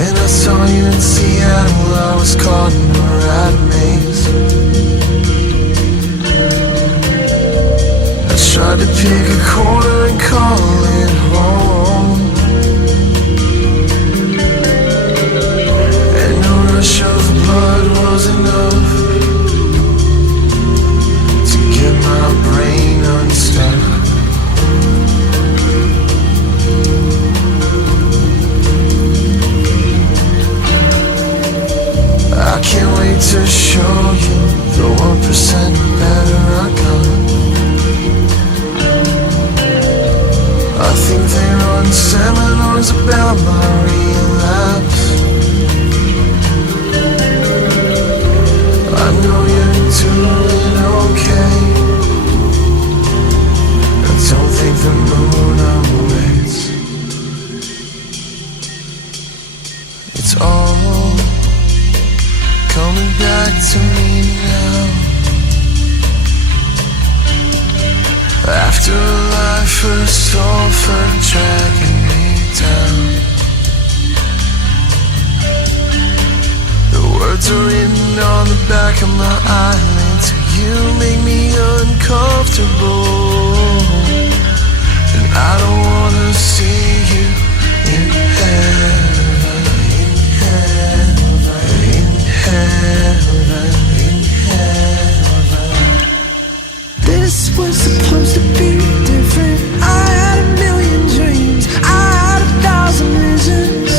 When I saw you in Seattle, I was caught in a rat maze. I tried to pick a corner and call it home, and no rush of blood was enough to get my brain unstuck. I can't wait to show you the 1% better I got. I think they run seminars about my relapse. I know you're doing okay. I don't think the moon awaits. It's all coming back to me now. After a life first offer dragging me down, the words are written on the back of my eyelids. You make me uncomfortable, and I don't wanna see you in heaven, in heaven, in heaven, in heaven. This was supposed to be different. I had a million dreams, I had 1,000 visions.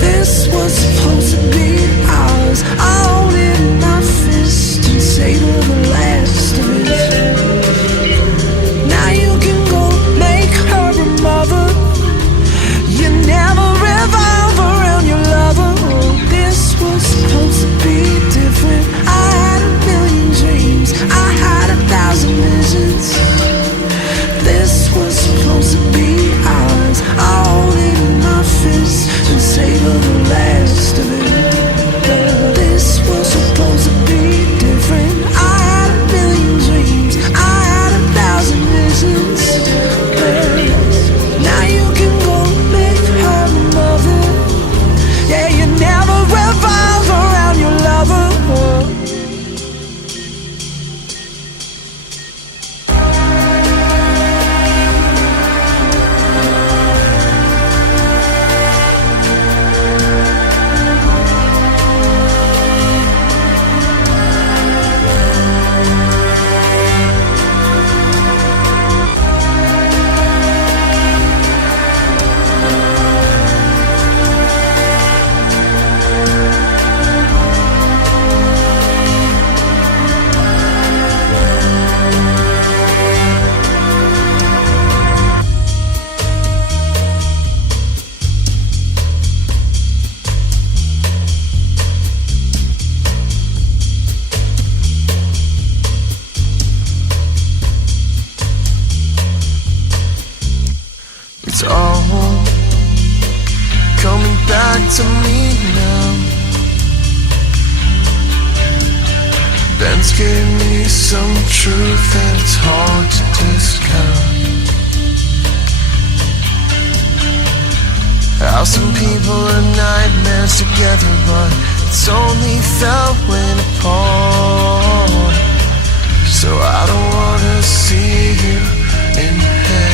This was supposed to be ours. I hold it in my fist and savor the last of it. Now you can go make her a mother. You never revolve around your lover. This was supposed to be different. I had a million dreams, I had 1,000 visions. This was supposed to be ours. I hold it in my fist and savor the last of it. This was supposed to be different. I had a million dreams, I had 1,000 visions. Now you can go make her a mother. Yeah, you never revolve around your lover. It's all coming back to me now. Ben's gave me some truth that it's hard to discount. How some people are nightmares together, but it's only felt when apart. So I don't wanna see you in hell.